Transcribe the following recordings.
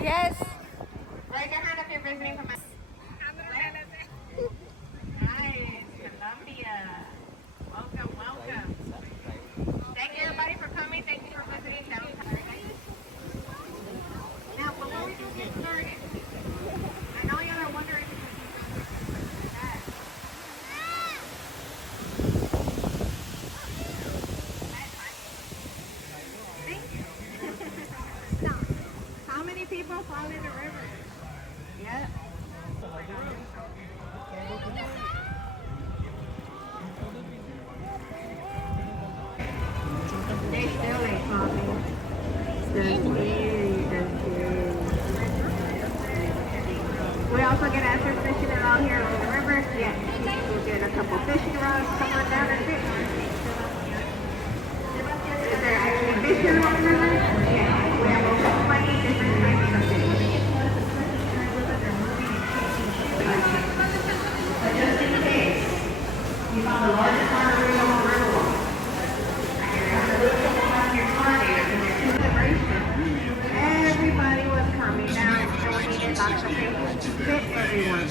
Yes. Raise your hand if you're visiting from nice, Colombia. Welcome, welcome. Thank you everybody for coming. Thank you for visiting downtown. Now, before we do get started, I know y'all are wondering how many people fall in the river? Yeah. They still ain't falling. That's scary. We also get answers fishing along here on the river. Yeah, we'll get a couple fishing rods. Come on down and fish. Is there actually fishing along the river? Yeah, we have over 20 different kinds of fish. But just in case, you found the largest margarita on the Riverwalk. Everybody was coming down and we needed lots of things to fit everyone.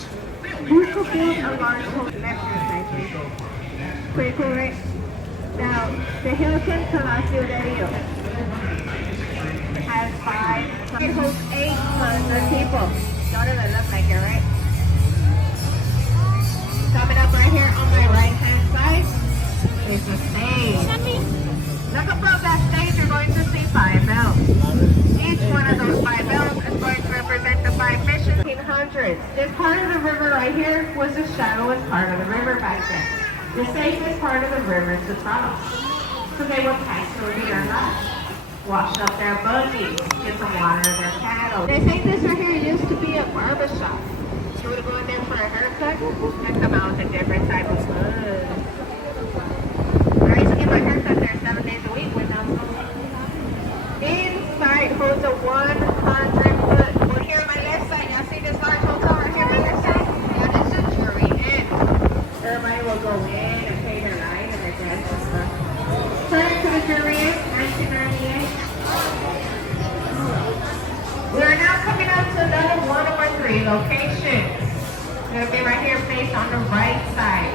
Who fulfilled a large collection? Pretty cool, right? Now, the Hilton Palacio de Rio has 5. It holds 800 people. Don't even look like it, right? Coming up right here on my right-hand side is the stage. Look above that stage, you're going to see 5 bells. Each one of those 5 bells is going to represent the 5 missions. 1800s. This part of the river right here was the shallowest part of the river back then. The safest part of the river to cross. So they would pass through here and wash up their buggies, get some water in their cattle. They say this right here used to be a barber shop. You would go in there for a haircut and come out with a different type of food. I used to get my haircut there 7 days a week when I was home. Inside holds a 100-foot. Well, here on my left side, y'all see this large hotel right here on my left side? Yeah, this is jury in. Everybody will go in and pay their line and their gas and stuff. Turning to the jury in, 1998. We are now coming up to another one of our 3 locations. It's going to be right here faced on the right side.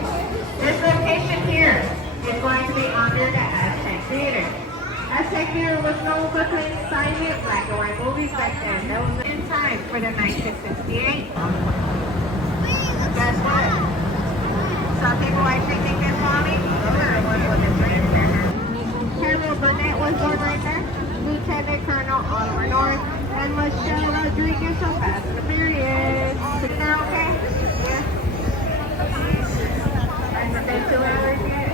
This location here is going to be under the Aztec Theater. Aztec Theater was known for playing silent black and white movies back then. That was in time for the 1968. Guess what? Some people actually think they're falling. Those are the ones with the dreams there. Colonel Burnett was born right there. Lieutenant Colonel Oliver North and Michelle Rodriguez of Fast and the Furious. Is that okay? Yeah. Has it been 2 hours yet?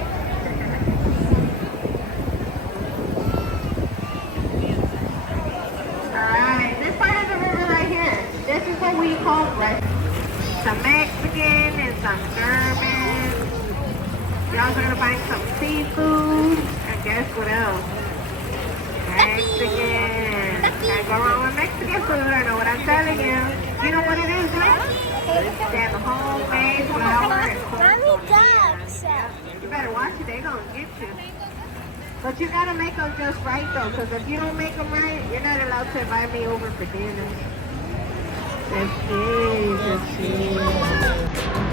Alright, this part of the river right here, this is what we call rest. It's a some German. You're also gonna find some seafood. And guess what else? Mexican. Can't go wrong with Mexican food. I know what I'm telling you. You know what it is, right? They have a homemade flour and corn tortillas. You better watch it. They're gonna get you. But you gotta make them just right though, because if you don't make them right, you're not allowed to invite me over for dinner. Let's see, let's see.